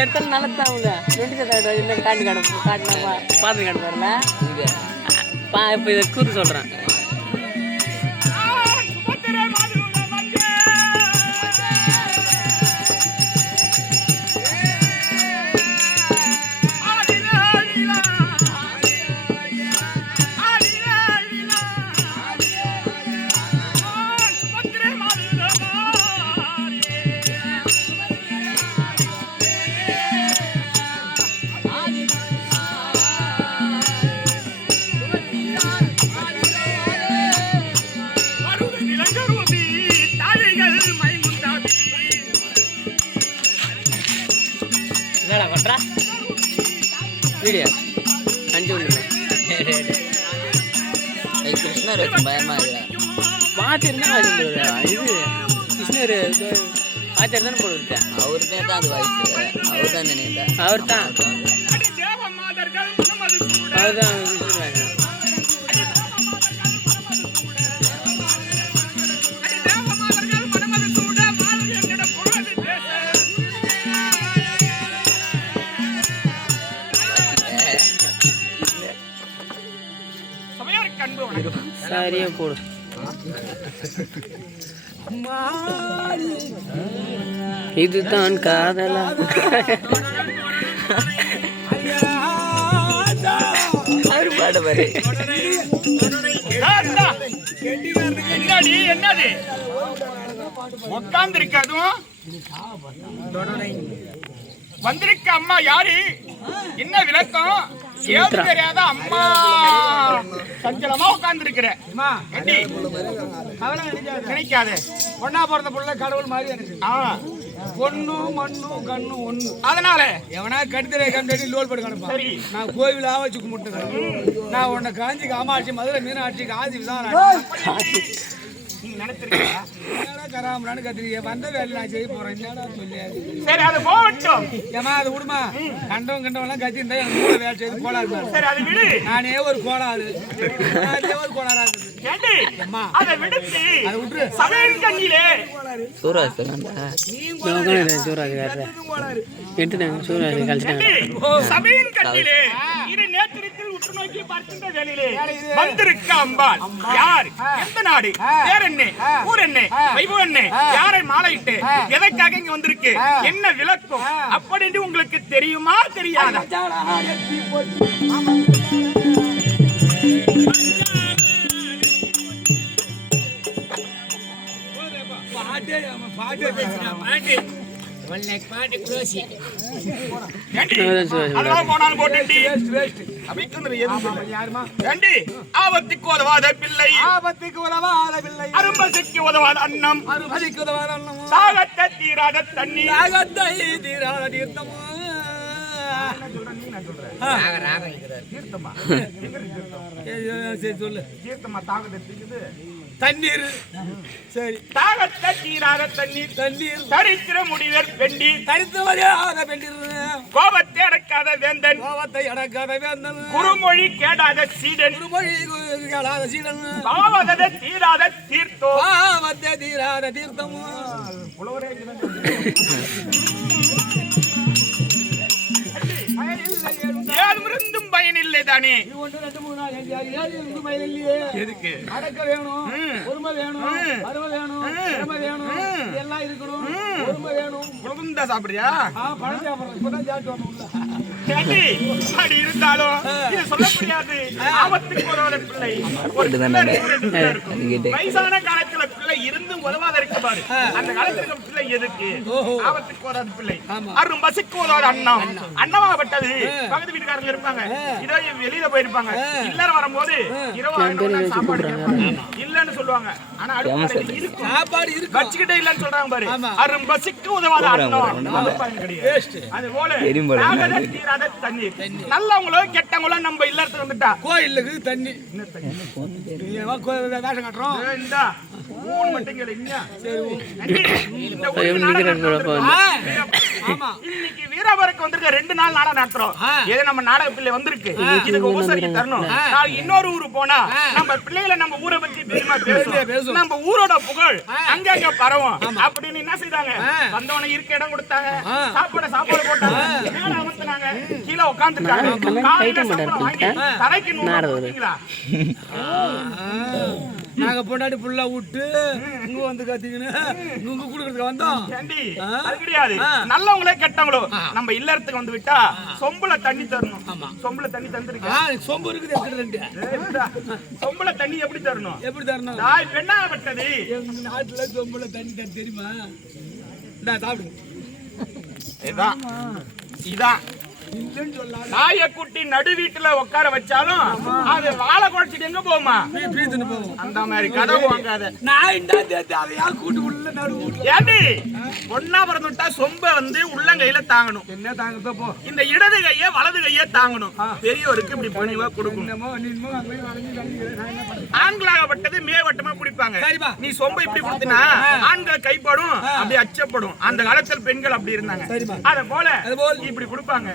இடத்துல நல்லது அவங்க நொண்டி சத்தம் என்ன காட்டு கடை காட்டினா பாட்டு கடை வரல இங்க. பா இப்போ இதை கூத்து சொல்கிறேன் அஞ்சு ஒன்று ஏய் கிருஷ்ணர் வச்சு பயமா என்ன வாசிக்கிறது இது. கிருஷ்ணர் இது பாட்டு தானே போடுவிட்டேன் அவருக்கே தான் அது வயசு அவர் தான் நினைக்கிறேன். அவர் தான் அவர் தான் சரியா போடு இதுதான் காதலா. அவர் பாட பாரு. என்னடி என்னது? உட்கார்ந்து இருக்கதும் வந்திருக்க அம்மா யாரு? என்ன விளக்கம்? ஏது தெரியாத அம்மா. சஞ்சலமா உட்கார்ந்து இருக்கிற நினைக்காத ஒன்னா பிறந்த புள்ள கடவுள் மாதிரி எனக்கு. பொண்ணு மண்ணு கண்ணு ஒண்ணு. அதனால எவனா கடுத்தரை கம்பெனி லோல் போட்டு கிடப்பான். சரி. நான் கோவில் ஆவச்சு கும்பிட்டுக்கிறேன். நான் உன்னை காஞ்சி காமாட்சி மதுரை மீனாட்சி காஞ்சி விசாரணை நீங்க என்னடா கராமலான்னு கத்திரிக்க வந்த வேலை நான் செய்ய போறேன். என்னடா சொல்லியாது சரி அது போகட்டும். ஏமா அது விடுமா? கண்டவன் கண்டவன்லாம் கத்தி இருந்தா எனக்கு வேலை செய்து கோளாறு தான். சரி அது விடு. நானே ஒரு கோளாறு. நானே ஒரு கோளாறா இருக்குது. ஏண்டி? அம்மா. அதை விடுத்து அதை விட்டுரு. சமையல் கண்ணிலே. சூராஜ் சூறாது. வேற. சூறாது கழிச்சிட்டாங்க ஏண்டி, சபையின் கண்ணிலே. உற்று நோக்கி பார்க்கின்ற வேளையிலே வந்திருக்க அம்பாள். யார்? எந்த நாடு? பேர் என்ன ஊர் என்ன வைபவம் என்ன யாரை மாலையிட்டு எதற்காக இங்க வந்திருக்கு? என்ன விளக்கம்? அப்படின்னு உங்களுக்கு தெரியுமா? தெரியாதா? பாட்டே பாட்டே. ஆபத்துக்கு உதவாத பிள்ளை ஆபத்துக்கு உதவாத பிள்ளை. அரும்பசிக்கு உதவாத அன்னம். அறுபதிக்கு உதவாத அண்ணமா தாகத்தை தீராத தண்ணீர். ராகத்தை தீராத தீர்த்தமா. சரி சொல்லு தீர்த்தமா தண்ணீர். சரி. தாகத்தை தீராத தண்ணீர். தண்ணீர் தரித்திர முடிவர் பெண்டி தரித்தவரையாக பெண்டிர் கோபத்தை அடக்காத வேந்தன். கோவத்தை அடக்காத வேந்தன். குறுமொழி கேடாத சீடன். குருமொழி கேளாத சீடன். பாவகத தீராத தீர்த்தோ பாவத்தை தீராத தீர்த்தமா. ஏழுமிருந்தும் பயனில்லை தானே? எதுக்கு? அடக்க வேணும் பொறுமை வேணும் அருமை வேணும் திறமை வேணும் எல்லாம் இருக்கணும் பொறுமை வேணும். குழந்தா சாப்பிடுறியா? பழம் சாப்பிடணும் இப்பதான் சாப்பிட்டு வரணும் ஏண்டி, அப்படி இருந்தாலும் இது சொல்ல முடியாது ஆபத்துக்கு பிள்ளை. வயசான காலத்துல இருந்தும் உதவாத இருக்கு பாரு அந்த காலத்துல பிள்ளை எதுக்கு? ஆபத்துக்கு உதவாத பிள்ளை. அரும் பசிக்கு உதவாத அண்ணம் அண்ணமாகப்பட்டது பக்கத்து வீட்டுக்காரங்க இருப்பாங்க. இதோ வெளியில போயிருப்பாங்க. இல்லறம் வரும்போது இரவு சாப்பாடு. இல்லன்னு சொல்லுவாங்க. ஆனா அடுப்பு இருக்கும். சாப்பாடு இருக்கு வச்சுக்கிட்டே இல்லன்னு சொல்றாங்க பாரு. அரும் பசிக்கு உதவாத அண்ணம் அது பயன் கிடையாது அது போல தீராத தண்ணீர். நல்லவங்களோ கெட்டவங்களோ நம்ம இல்லறதுக்கு வந்துட்டா. கோயிலுக்கு தண்ணி. ஏவா கோயில் வேஷம் கட்டுறோம். இந்தா மூணு இன்னைக்கு வீரபருக்கு வந்திருக்க ரெண்டு நாள் நாடகம் நடத்துறோம். ஏதோ நம்ம நாடக பிள்ளை வந்திருக்கு இதுக்கு உபசரிக்க தரணும். நாளைக்கு இன்னொரு ஊரு போனா நம்ம பிள்ளைகளை நம்ம ஊரை பத்தி. பேசும் நம்ம ஊரோட புகழ் அங்கங்க பரவும். அப்படின்னு என்ன செய்தாங்க? வந்தவன இருக்க இடம் கொடுத்தாங்க. சாப்பாடு சாப்பாடு போட்டாங்க. மேல அமர்த்தினாங்க. கீழே உட்காந்துட்டாங்க தரைக்கு? நாங்க பொண்டாட்டி புள்ள விட்டு இங்க வந்து கத்திக்கின்னு இங்க குடுக்கறதுக்கு வந்தோம். கிடையாது. நல்லவங்களே கெட்டவங்களோ? நம்ம இல்லறதுக்கு வந்து விட்டா சொம்புல தண்ணி தரணும். சொம்புல தண்ணி தந்துருக்க. சொம்பு இருக்குது எங்கிட்ட ரெண்டு சொம்புல தண்ணி எப்படி தரணும்? எப்படி தரணும்? தாய் பெண்ணாகப்பட்டது எங்க நாட்டுல சொம்புல தண்ணி தர தெரியுமா? இந்தா சாப்பிடு. இதான். இதான். நாயக்குட்டி நடு வீட்டுல உட்கார வச்சாலும் அது வாழை குழைச்சிட்டு எங்க போவோம் அந்த மாதிரி கதவு வாங்காத. ஏண்டி? ஒன்னா பிறந்துட்டா சொம்ப வந்து உள்ளங்கையில தாங்கணும். என்ன தாங்கத்தோ போ. இந்த இடது கைய வலது கைய தாங்கணும். பெரியவருக்கு இப்படி பணிவா கொடுக்கணும்? ஆண்களாகப்பட்டது மேவட்டமா பிடிப்பாங்க சரிப்பா. நீ சொம்ப இப்படி கொடுத்தினா ஆண்கள் கைப்படும் அப்படி அச்சப்படும். அந்த காலத்தில் பெண்கள் அப்படி இருந்தாங்க. அத போல. இப்படி கொடுப்பாங்க.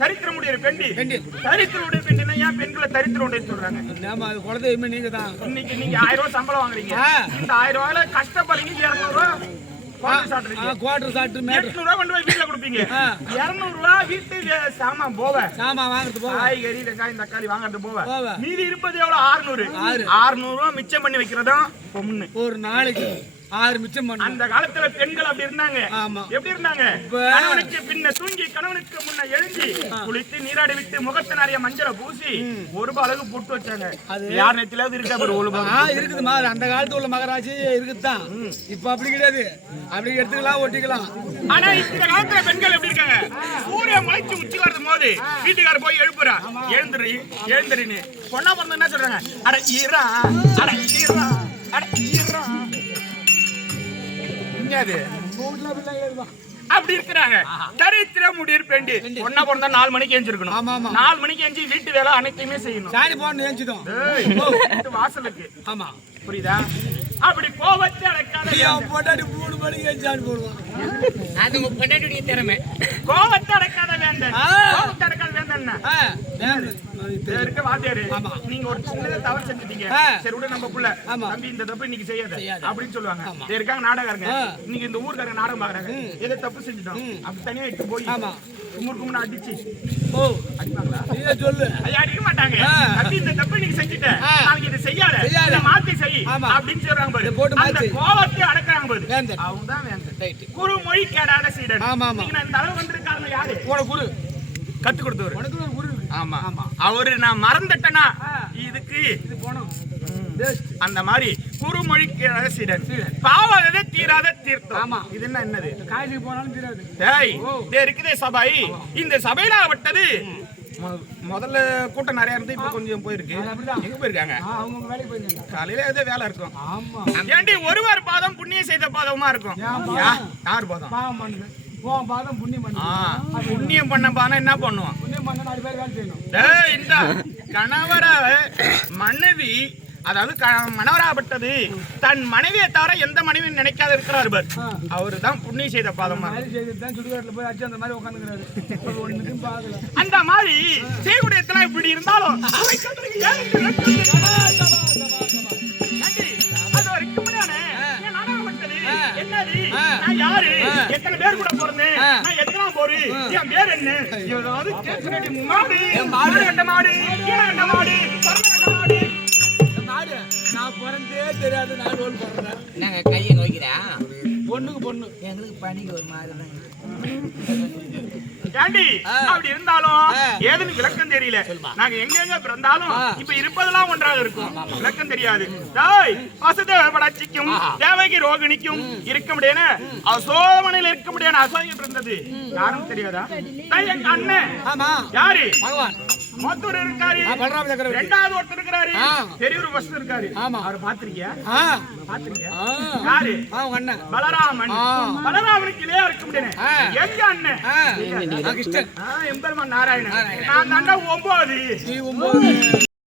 தரித்திரமுடைய பெண்டி. பெண்டி. தரித்திரமுடைய பெண்ணுன்னா ஏன் பெண்களை தரித்திரம் சொல்றாங்க? அது குழந்தையுமே நீங்க தான். இன்னைக்கு நீங்க ஆயிரம் ரூபாய் சம்பளம் வாங்குறீங்க. இந்த ஆயிரம் ரூபாயில கஷ்டப்படுறீங்க இருநூறு குவார்டர் மேட்ரு எட்நூறு ரூபாய் கொண்டு போய் வீட்டுல கொடுப்பீங்க. இருநூறு வீட்டுக்கு சாமான் போவ. சாமான் வாங்குறது போ காய்கறி வெங்காயம் தக்காளி வாங்குறது போவ. போவ. மீதி இருப்பது எவ்வளவு? ஆறுநூறு. ஆறு. ஆறுநூறு மிச்சம் பண்ணி வைக்கிறதும் பொண்ணு ஒரு நாளைக்கு ஆறு மிச்சம் பண்ண அந்த காலத்துல பெண்கள் அப்படி இருந்தாங்க. ஆமா. எப்படி இருந்தாங்க? கணவனுக்கு பின்ன தூங்கி கணவனுக்கு முன்ன எழுஞ்சி குளித்து நீராடி விட்டு முகத்து நிறைய மஞ்சளை பூசி ஒரு அளவுக்கு போட்டு வச்சாங்க. யார் நேரத்திலாவது இருக்கா ஒரு ஆ இருக்குதுமா அந்த காலத்து உள்ள மகராட்சி இருக்குதுதான். இப்ப அப்படி கிடையாது. அப்படி எடுத்துக்கலாம் ஒட்டிக்கலாம். ஆனா இந்த காலத்துல பெண்கள் எப்படி இருக்காங்க? சூரியன் முளைச்சு உச்சி வரும் போது வீட்டுக்காரர் போய் எழுப்புறா. எழுந்துரு எழுந்துருன்னு. பொண்ணா பிறந்த என்ன சொல்றாங்க அட ஈரா அட ஈரா அட ஈரா. என்னது அப்படி இருக்கிறாங்க. தரித்திர முடிர் பெண்டி. பொண்ணா பிறந்தா நாலு மணிக்கு எஞ்சிருக்கணும். நாலு மணிக்கு எஞ்சி வீட்டு வேலை அனைத்தையுமே செய்யணும். சாணி போன்னு வீட்டு வாசலுக்கு. ஆமா. புரியுதா? அப்படி கோவத்தை அடக்காத பொண்டாட்டி மூணு மணிக்கு ஏஞ்சி சாணி போடுவான் கோவத்தை அடக்காத வேந்தன். ஆ. கோவத்தை அடக்காத வேந்தன். அது இதுல தெரியும். இருக்க வாத்தியாரு. நீங்க ஒரு சின்னதா தவறு செஞ்சுட்டீங்க. சரி விட நம்ம புள்ள. தம்பி இந்த தப்பு இன்னைக்கு செய்யாத. அப்படின்னு சொல்லுவாங்க. இருக்காங்க நாடகாரங்க. இன்னைக்கு இந்த ஊர்க்காரங்க நாடகம் பாக்குறாங்க. ஏதோ தப்பு செஞ்சுட்டோம். அப்படி தனியா இட்டு போய் ஆமா. குமுறு குமுறு அடிச்சு. ஓ. அடிப்பாங்களா? நீங்க சொல்லு. ஐயா, அடிக்க மாட்டாங்க. தம்பி இந்த தப்பு இன்னைக்கு செஞ்சுட்ட ஆ. நாளைக்கு இதை செய்யாத. இதை மாத்தி செய். அப்படின்னு சொல்றாங்க பாரு. அந்த அடக்குறாங்க பாரு. அவங்க தான் ரைட் குரு மொழி கேடாத சீடன். இந்த அளவு வந்திருக்காங்க யாரு? குரு கத்து கொடுத்தவர். ஆமா. அவரு நான் மறந்துட்டேனா. இதுக்கு அந்த மாதிரி குருமொழிக்கு ரகசியன் பாவாததே தீராத தீர்த்தம். ஆமா. இது என்ன என்னது? காய்ச்சிக்கு போனாலும் தெரியாது டேய் இருக்குதே சபை. இந்த சபையில விட்டது முதல்ல கூட்டம் நிறைய இருந்து இப்ப கொஞ்சம் போயிருக்கு. எங்க போயிருக்காங்க? காலையில ஏதோ வேலை இருக்கும். ஏண்டி ஒருவர் பாதம் புண்ணியம் செய்த பாதமா இருக்கும்? யார் பாதம்? புண்ணியம் பண்ண. பானம் என்ன பண்ணுவோம் புண்ணியம் பண்ண நாலு பேர் வேலை செய்யணும். டேய், இந்த கணவர மனைவி அதாவது மணவராகப்பட்டது தன் மனைவியை தவிர எந்த மனைவியும் நினைக்காத இருக்கிறார் பார் ஆ. அவரு தான் புண்ணியம் செய்த பாதமா. அந்த மாதிரி செய்குடியத்துல இப்படி இருந்தாலும் என்னது? நான் யாரு? எத்தனை பேர் கூட? நான் எத்தனாம் போரு? என் பேர் என்ன? ஏதாவது கேட்கிறேன் மாடு, மாடு கண்ட மாடு, கீழே கண்ட மாடு, பறவை கண்ட மாடு. மாடு. நான் பிறந்தே தெரியாது நான் ரோல் போடுறேன் நாங்க கையை நோக்கிறா? பொண்ணுக்கு பொண்ணு. எங்களுக்கு பணிக்கு ஒரு மாதிரி ஏண்டி, அப்படி இருந்தாலும் ஏதுன்னு விளக்கம் தெரியல. நாங்க எங்க எங்க பிறந்தாலும் இப்ப இருப்பதெல்லாம் ஒன்றாக இருக்கும். விளக்கம் தெரியாது. தாய் வசுதேவ படாட்சிக்கும் தேவகி ரோகிணிக்கும் இருக்க முடியாது அசோதமனையில இருக்க முடியாது அசோகி பிறந்தது யாரும் தெரியாதா? தாய், எங்க அண்ணன் ஆமா. யாரு? பகவான். மொத்தர் இருக்காரு. பலராம சக்கரவர்த்தி. ரெண்டாவது ஒருத்தர் இருக்காரு. பெரியவர் ஃபர்ஸ்ட் இருக்காரு. ஆமா. அவர் பாத்திருக்கியா பாத்திருக்கியா யாரு? அண்ணன். பலராமன். பலராமனுக்கு இல்லையா இருக்க முடியாது. எங்க அண்ணன்? கிருஷ்ணன் எம்பெருமான் நாராயணன். நான் தாண்டா ஒன்பது ஒன்பது